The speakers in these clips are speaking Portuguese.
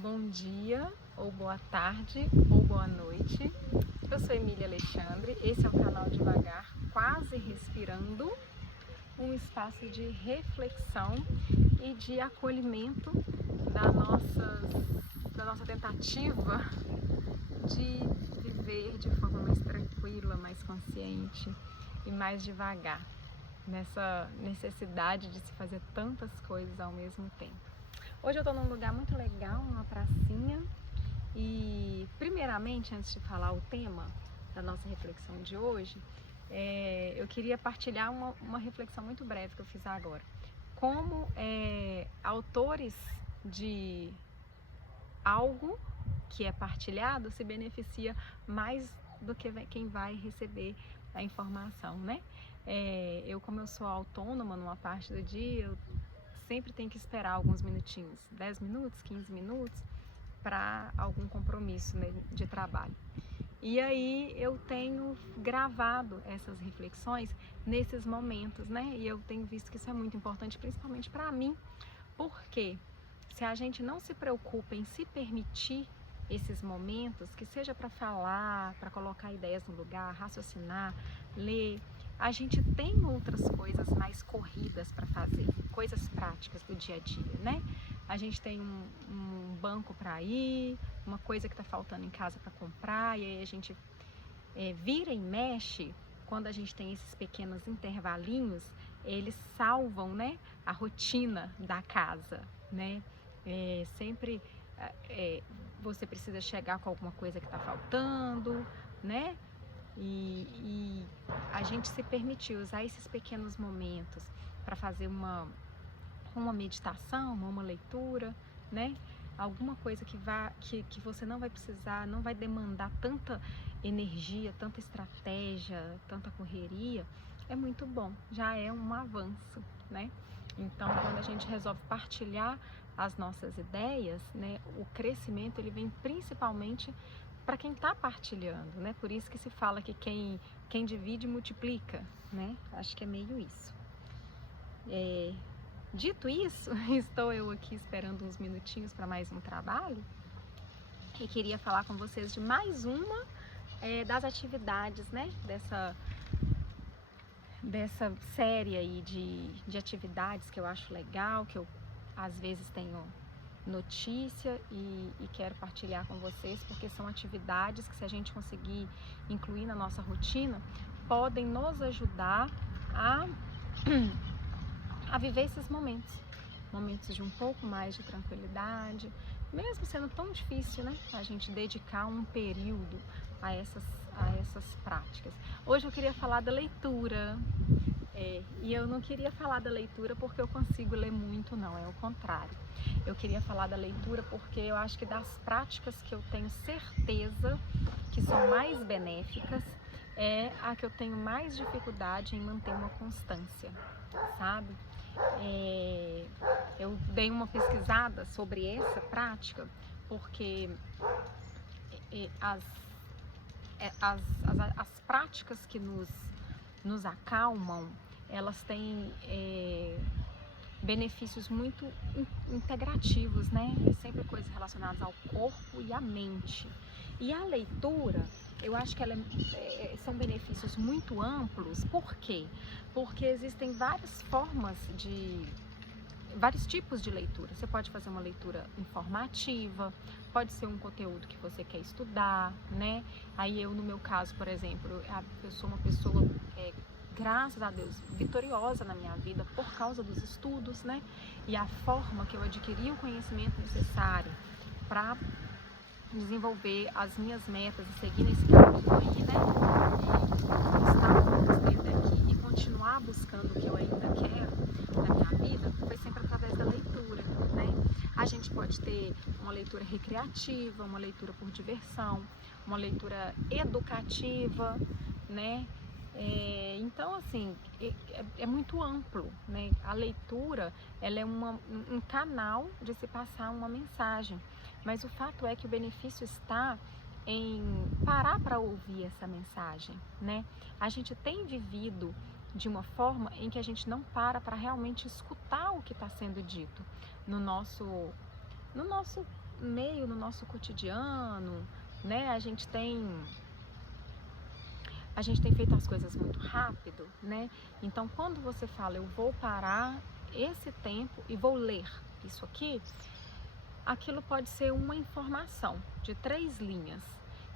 Bom dia, ou boa tarde, ou boa noite. Eu sou Emília Alexandre, esse é o canal Devagar, quase respirando, um espaço de reflexão e de acolhimento da nossa tentativa de viver de forma mais tranquila, mais consciente e mais devagar, nessa necessidade de se fazer tantas coisas ao mesmo tempo. Hoje eu estou num lugar muito legal, uma pracinha, e primeiramente, antes de falar o tema da nossa reflexão de hoje, eu queria partilhar uma reflexão muito breve que eu fiz agora. Como autores de algo que é partilhado se beneficia mais do que quem vai receber a informação, né? Como eu sou autônoma numa parte do dia, eu sempre tenho que esperar alguns minutinhos, 10 minutos, 15 minutos, para algum compromisso, né, de trabalho. E aí eu tenho gravado essas reflexões nesses momentos, né? E eu tenho visto que isso é muito importante, principalmente para mim, porque se a gente não se preocupa em se permitir esses momentos, que seja para falar, para colocar ideias no lugar, raciocinar, ler, a gente tem outras coisas mais corridas para fazer, coisas práticas do dia a dia, né? A gente tem um banco para ir, uma coisa que está faltando em casa para comprar, e aí a gente vira e mexe. Quando a gente tem esses pequenos intervalinhos, eles salvam, né, a rotina da casa, né? Sempre você precisa chegar com alguma coisa que está faltando, né? E a gente se permitir usar esses pequenos momentos para fazer uma meditação, uma leitura, né? Alguma coisa que você não vai precisar, não vai demandar tanta energia, tanta estratégia, tanta correria, é muito bom, já é um avanço, né? Então, quando a gente resolve partilhar as nossas ideias, né, o crescimento ele vem principalmente para quem está partilhando, né? Por isso que se fala que quem divide multiplica, né? Acho que é meio isso. Dito isso, estou eu aqui esperando uns minutinhos para mais um trabalho e queria falar com vocês de mais uma das atividades, né? Dessa série aí de atividades que eu acho legal, que eu às vezes tenho notícia e quero partilhar com vocês, porque são atividades que, se a gente conseguir incluir na nossa rotina, podem nos ajudar a viver esses momentos de um pouco mais de tranquilidade, mesmo sendo tão difícil, né, a gente dedicar um período a essas práticas. Hoje eu queria falar da leitura, e eu não queria falar da leitura porque eu consigo ler muito, não, é o contrário. Eu queria falar da leitura porque eu acho que das práticas que eu tenho certeza que são mais benéficas, é a que eu tenho mais dificuldade em manter uma constância, sabe? Eu dei uma pesquisada sobre essa prática porque as práticas que nos acalmam, elas têm benefícios muito integrativos, né? Sempre coisas relacionadas ao corpo e à mente. E a leitura, eu acho que são benefícios muito amplos. Por quê? Porque existem vários tipos de leitura. Você pode fazer uma leitura informativa, pode ser um conteúdo que você quer estudar, né? Aí no meu caso, por exemplo, eu sou uma pessoa, graças a Deus, vitoriosa na minha vida por causa dos estudos, né? E a forma que eu adquiri o conhecimento necessário para desenvolver as minhas metas e seguir nesse caminho aí, né? E estar aqui e continuar buscando o que eu ainda quero na minha vida foi sempre através da leitura, né? A gente pode ter uma leitura recreativa, uma leitura por diversão, uma leitura educativa, né? Então, assim, é muito amplo, né? A leitura, ela é um canal de se passar uma mensagem, mas o fato é que o benefício está em parar para ouvir essa mensagem, né? A gente tem vivido de uma forma em que a gente não para realmente escutar o que está sendo dito no nosso meio no nosso cotidiano, né? A gente tem feito as coisas muito rápido, né? Então, quando você fala, eu vou parar esse tempo e vou ler isso aqui, aquilo pode ser uma informação de 3 linhas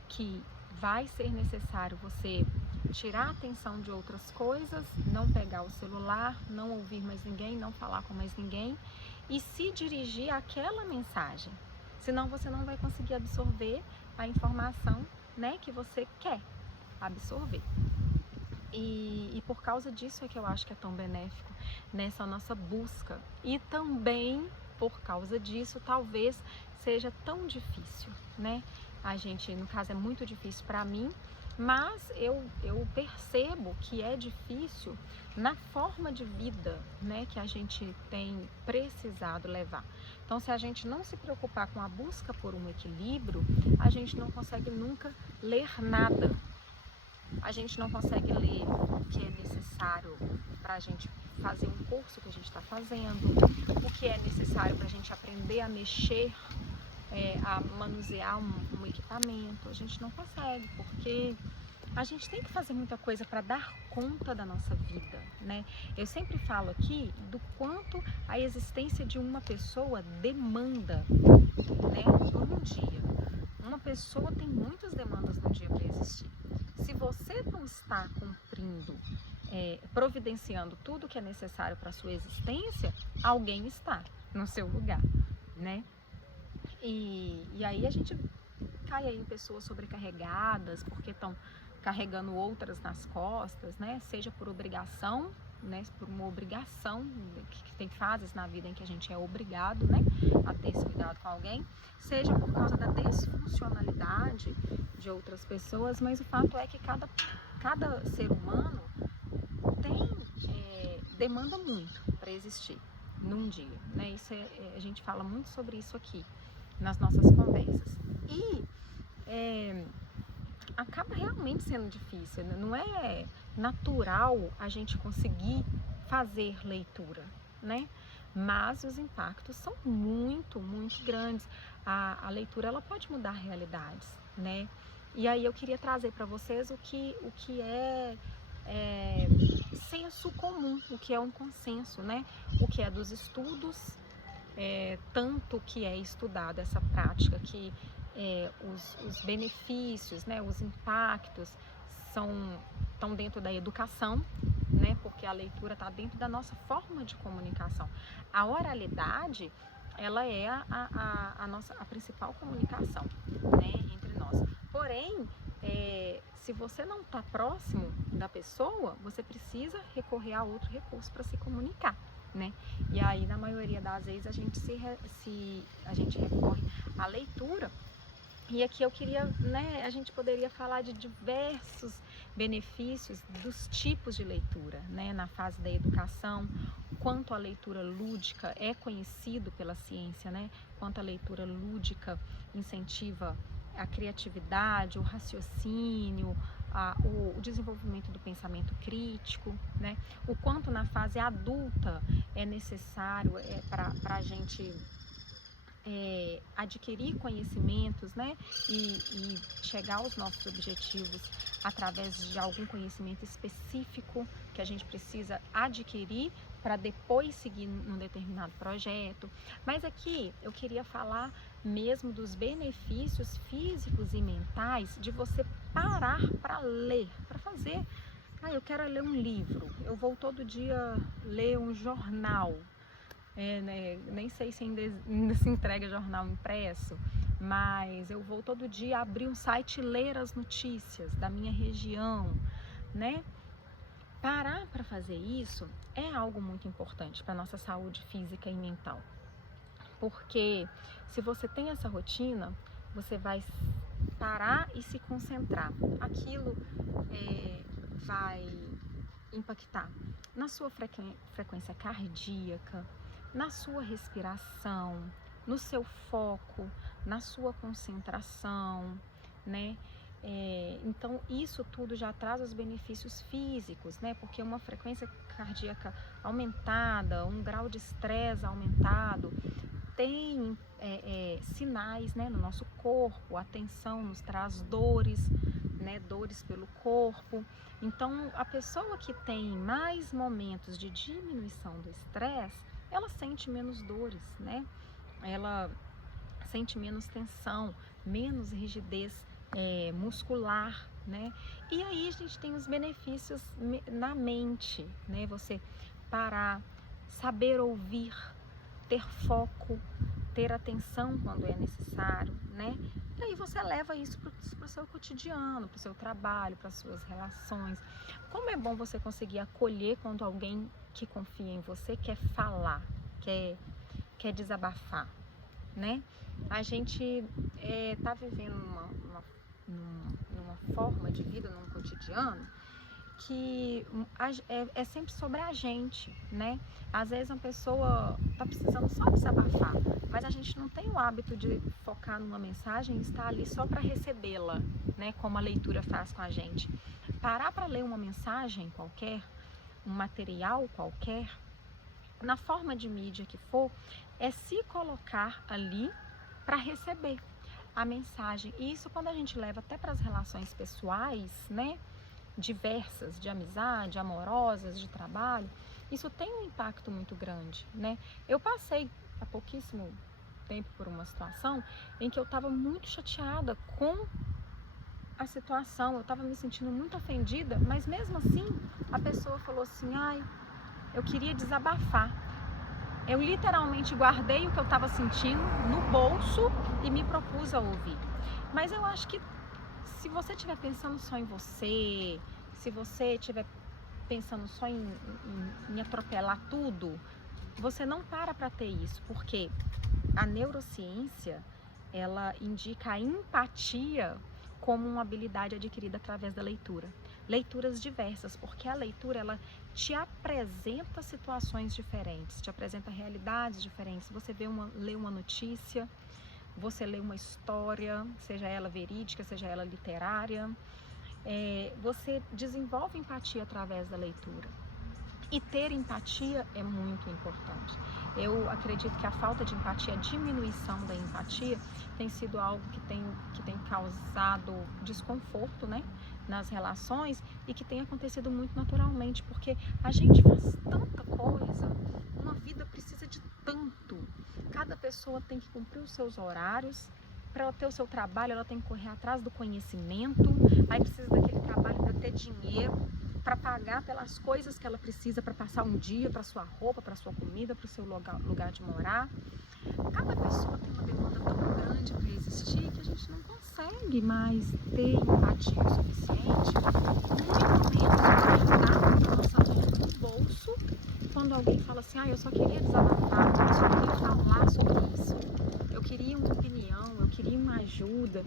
que vai ser necessário você tirar a atenção de outras coisas, não pegar o celular, não ouvir mais ninguém, não falar com mais ninguém e se dirigir àquela mensagem. Senão você não vai conseguir absorver a informação, né, que você quer absorver. E por causa disso é que eu acho que é tão benéfico nessa nossa busca. E também por causa disso talvez seja tão difícil, né? A gente, no caso, é muito difícil para mim, mas eu percebo que é difícil na forma de vida, né, que a gente tem precisado levar. Então, se a gente não se preocupar com a busca por um equilíbrio, a gente não consegue nunca ler nada. A gente não consegue ler o que é necessário para a gente fazer um curso que a gente está fazendo, o que é necessário para a gente aprender a mexer, a manusear um equipamento. A gente não consegue, porque a gente tem que fazer muita coisa para dar conta da nossa vida, né? Eu sempre falo aqui do quanto a existência de uma pessoa demanda, né, num dia. Uma pessoa tem muitas demandas no dia para existir. Se você não está cumprindo, providenciando tudo que é necessário para a sua existência, alguém está no seu lugar, né? E aí a gente cai aí em pessoas sobrecarregadas, porque estão carregando outras nas costas, né? Seja por obrigação, né? Por uma obrigação, que tem fases na vida em que a gente é obrigado, né, a ter esse cuidado com alguém, seja por causa da desfuncionalidade de outras pessoas, mas o fato é que cada ser humano demanda muito para existir num dia, né? Isso a gente fala muito sobre isso aqui nas nossas conversas. E acaba realmente sendo difícil, né? Não é natural a gente conseguir fazer leitura, né? Mas os impactos são muito, muito grandes. A leitura, ela pode mudar realidades, né? E aí eu queria trazer para vocês o que é senso comum, o que é um consenso, né? O que é dos estudos, tanto que é estudado essa prática que os benefícios, né, os impactos estão dentro da educação, né, porque a leitura está dentro da nossa forma de comunicação. A oralidade, ela é a principal comunicação, né, entre nós. Porém, se você não está próximo da pessoa, você precisa recorrer a outro recurso para se comunicar, né? E aí, na maioria das vezes, a gente recorre à leitura. E aqui eu queria, né, a gente poderia falar de diversos benefícios dos tipos de leitura, né, na fase da educação, quanto a leitura lúdica é conhecido pela ciência, né, quanto a leitura lúdica incentiva a criatividade, o raciocínio, o desenvolvimento do pensamento crítico, né, o quanto na fase adulta é necessário para a gente adquirir conhecimentos, né, e chegar aos nossos objetivos através de algum conhecimento específico que a gente precisa adquirir para depois seguir num determinado projeto. Mas aqui eu queria falar mesmo dos benefícios físicos e mentais de você parar para ler, para fazer. Eu quero ler um livro, eu vou todo dia ler um jornal. Né, nem sei se ainda se entrega jornal impresso, mas eu vou todo dia abrir um site e ler as notícias da minha região, né? Parar para fazer isso é algo muito importante para a nossa saúde física e mental, porque se você tem essa rotina, você vai parar e se concentrar. Aquilo vai impactar na sua frequência cardíaca, na sua respiração, no seu foco, na sua concentração, né? Então isso tudo já traz os benefícios físicos, né? Porque uma frequência cardíaca aumentada, um grau de estresse aumentado, tem sinais, né, no nosso corpo. A tensão nos traz dores, né, dores pelo corpo. Então, a pessoa que tem mais momentos de diminuição do estresse, ela sente menos dores, né? Ela sente menos tensão, menos rigidez muscular, né? E aí a gente tem os benefícios na mente, né? Você parar, saber ouvir, ter foco, ter atenção quando é necessário, né? E aí você leva isso para o seu cotidiano, para o seu trabalho, para as suas relações. Como é bom você conseguir acolher quando alguém que confia em você quer falar, quer desabafar, né? A gente tá vivendo numa forma de vida, num cotidiano, que é sempre sobre a gente, né? Às vezes uma pessoa tá precisando só desabafar, mas a gente não tem o hábito de focar numa mensagem e estar ali só para recebê-la, né? Como a leitura faz com a gente. Parar para ler uma mensagem qualquer, um material qualquer, na forma de mídia que for, é se colocar ali para receber a mensagem. E isso, quando a gente leva até para as relações pessoais, né, diversas, de amizade, amorosas, de trabalho, isso tem um impacto muito grande, né? Eu passei há pouquíssimo tempo por uma situação em que eu estava muito chateada com a situação, eu estava me sentindo muito ofendida, mas mesmo assim a pessoa falou assim: ai, eu queria desabafar. Eu literalmente guardei o que eu estava sentindo no bolso e me propus a ouvir. Mas eu acho que se você estiver pensando só em você, se você estiver pensando só em atropelar tudo, você não para ter isso, porque a neurociência, ela indica a empatia como uma habilidade adquirida através da leitura. Leituras diversas, porque a leitura, ela te apresenta situações diferentes, te apresenta realidades diferentes. Você lê uma notícia, você lê uma história, seja ela verídica, seja ela literária, você desenvolve empatia através da leitura. E ter empatia é muito importante. Eu acredito que a falta de empatia, a diminuição da empatia, tem sido algo que tem causado desconforto, né, nas relações, e que tem acontecido muito naturalmente, porque a gente faz tanta coisa, uma vida precisa de tanto. Cada pessoa tem que cumprir os seus horários. Para ela ter o seu trabalho, ela tem que correr atrás do conhecimento, aí precisa daquele trabalho para ter dinheiro, para pagar pelas coisas que ela precisa para passar um dia, para sua roupa, para sua comida, para o seu lugar de morar. Cada pessoa tem uma demanda tão grande para existir que a gente não consegue mais ter empatia o suficiente, muito menos guardar a nossa vida no bolso quando alguém fala assim: ah, eu só queria desabafar, eu só queria falar sobre isso, eu queria uma opinião, eu queria uma ajuda.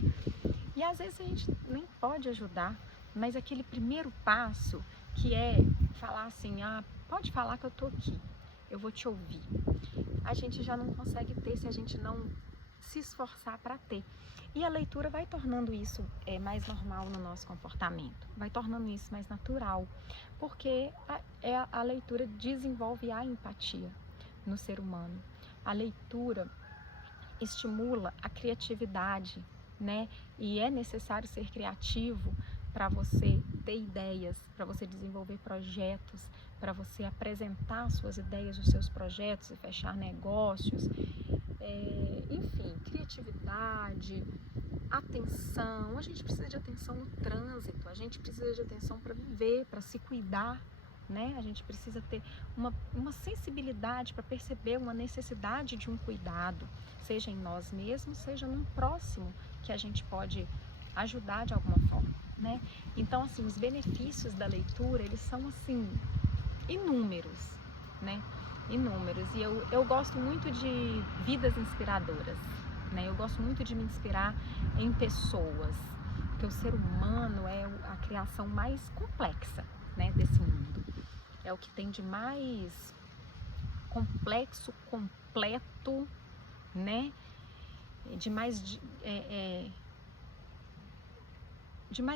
E às vezes a gente nem pode ajudar, mas aquele primeiro passo, que é falar assim: ah, pode falar que eu tô aqui, eu vou te ouvir, a gente já não consegue ter se a gente não se esforçar para ter. E a leitura vai tornando isso mais normal no nosso comportamento, vai tornando isso mais natural, porque a leitura desenvolve a empatia no ser humano. A leitura estimula a criatividade, né? E é necessário ser criativo para você ter ideias, para você desenvolver projetos, para você apresentar suas ideias, os seus projetos e fechar negócios. Enfim, criatividade, atenção. A gente precisa de atenção no trânsito, a gente precisa de atenção para viver, para se cuidar, né? A gente precisa ter uma sensibilidade para perceber uma necessidade de um cuidado, seja em nós mesmos, seja num próximo que a gente pode ajudar de alguma forma, né? Então, assim, os benefícios da leitura, eles são, assim, inúmeros, né? Inúmeros. E eu gosto muito de vidas inspiradoras, né? Eu gosto muito de me inspirar em pessoas, porque o ser humano é a criação mais complexa, né, desse mundo. É o que tem de mais complexo, completo, né? De mais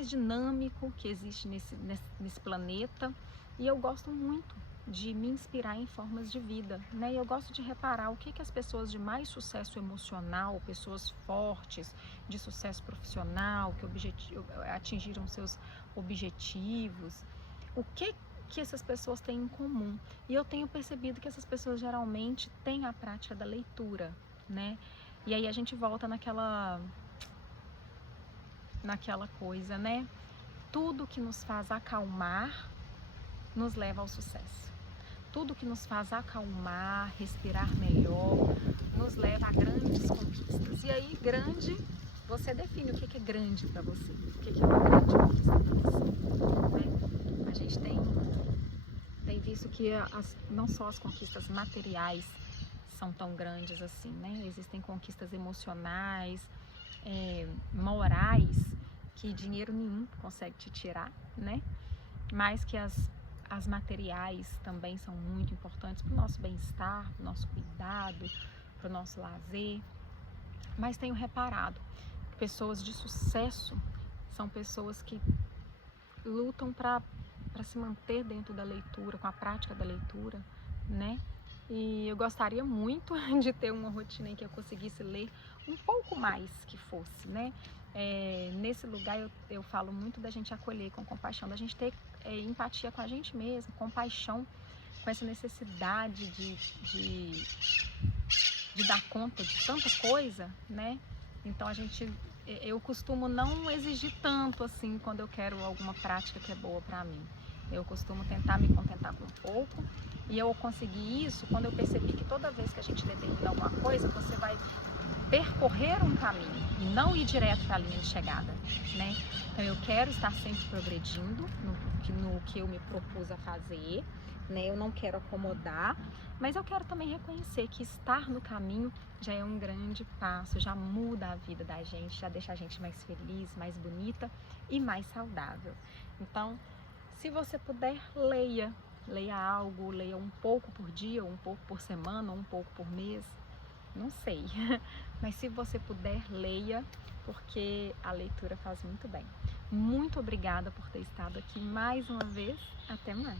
dinâmico que existe nesse planeta. E eu gosto muito de me inspirar em formas de vida, né? E eu gosto de reparar o que as pessoas de mais sucesso emocional, pessoas fortes, de sucesso profissional, que atingiram seus objetivos, o que essas pessoas têm em comum. E eu tenho percebido que essas pessoas geralmente têm a prática da leitura, né? E aí a gente volta naquela coisa, né? Tudo que nos faz acalmar nos leva ao sucesso. Tudo que nos faz acalmar, respirar melhor, nos leva a grandes conquistas. E aí, grande, você define o que é grande para você, o que é uma grande conquista para você, né? A gente tem visto que não só as conquistas materiais são tão grandes assim, né? Existem conquistas emocionais, morais, que dinheiro nenhum consegue te tirar, né? Mas que as materiais também são muito importantes para o nosso bem-estar, para o nosso cuidado, para o nosso lazer. Mas tenho reparado que pessoas de sucesso são pessoas que lutam para se manter dentro da leitura, com a prática da leitura, né? E eu gostaria muito de ter uma rotina em que eu conseguisse ler um pouco mais que fosse, né? Nesse lugar eu falo muito da gente acolher com compaixão, da gente ter empatia com a gente mesmo, compaixão com essa necessidade de dar conta de tanta coisa, né? Então eu costumo não exigir tanto assim quando eu quero alguma prática que é boa para mim. Eu costumo tentar me contentar com pouco, e eu consegui isso quando eu percebi que toda vez que a gente determina alguma coisa, você vai percorrer um caminho e não ir direto para a linha de chegada, né? Então eu quero estar sempre progredindo no que eu me propus a fazer, né? Eu não quero acomodar, mas eu quero também reconhecer que estar no caminho já é um grande passo, já muda a vida da gente, já deixa a gente mais feliz, mais bonita e mais saudável. Então, se você puder, leia algo, leia um pouco por dia, ou um pouco por semana, ou um pouco por mês, não sei, mas se você puder, leia, porque a leitura faz muito bem. Muito obrigada por ter estado aqui mais uma vez. Até mais!